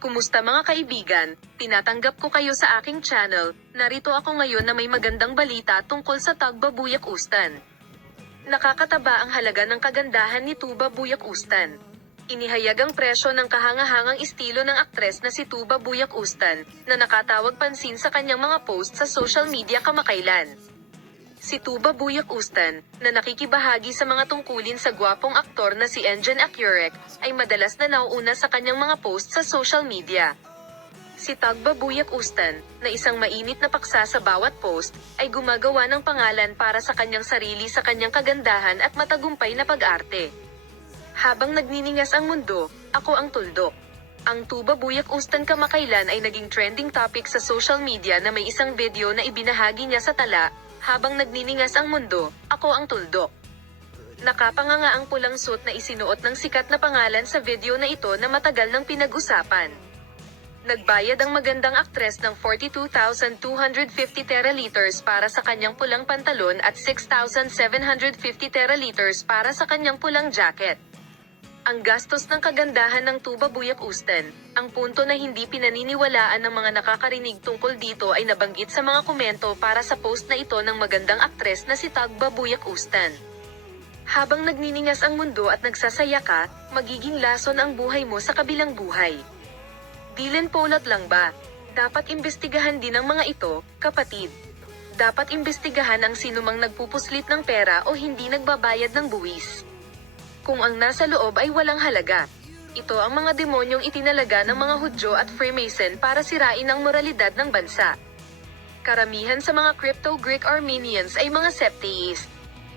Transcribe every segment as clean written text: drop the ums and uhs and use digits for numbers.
Kumusta mga kaibigan? Tinatanggap ko kayo sa aking channel. Narito ako ngayon na may magandang balita tungkol sa Tuba Buyak Ustan. Nakakataba ang halaga ng kagandahan ni Tuba Buyak Ustan. Inihayag ang presyo ng kahangahangang estilo ng aktres na si Tuba Buyak Ustan, na nakatawag pansin sa kanyang mga post sa social media kamakailan. Si Tuba Buyak Ustan, na nakikibahagi sa mga tungkulin sa gwapong aktor na si Engin Acurec, ay madalas na nauuna sa kanyang mga post sa social media. Si Tuba Buyak Ustan, na isang mainit na paksa sa bawat post, ay gumagawa ng pangalan para sa kanyang sarili sa kanyang kagandahan at matagumpay na pag-arte. Habang nagniningas ang mundo, ako ang tuldok. Ang Tuba Buyak Ustan kamakailan ay naging trending topic sa social media na may isang video na ibinahagi niya sa tala, habang nagniningas ang mundo, ako ang tuldok. Nakapanganga ang pulang suit na isinuot ng sikat na pangalan sa video na ito na matagal nang pinag-usapan. Nagbayad ang magandang aktres ng 42,250 teraliters para sa kanyang pulang pantalon at 6,750 teraliters para sa kanyang pulang jacket. Ang gastos ng kagandahan ng Tuba Buyak Ustan, ang punto na hindi pinaniniwalaan ng mga nakakarinig tungkol dito ay nabanggit sa mga komento para sa post na ito ng magandang aktres na si Tuba Buyak Ustan. Habang nagniningas ang mundo at nagsasaya ka, magiging lason ang buhay mo sa kabilang buhay. Dilen polot lang ba? Dapat imbestigahan din ang mga ito, kapatid. Dapat imbestigahan ang sinumang nagpupuslit ng pera o hindi nagbabayad ng buwis. Kung ang nasa loob ay walang halaga. Ito ang mga demonyong itinalaga ng mga Hudyo at Freemason para sirain ang moralidad ng bansa. Karamihan sa mga crypto-Greek Armenians ay mga septeist.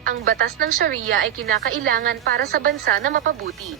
Ang batas ng Sharia ay kinakailangan para sa bansa na mapabuti.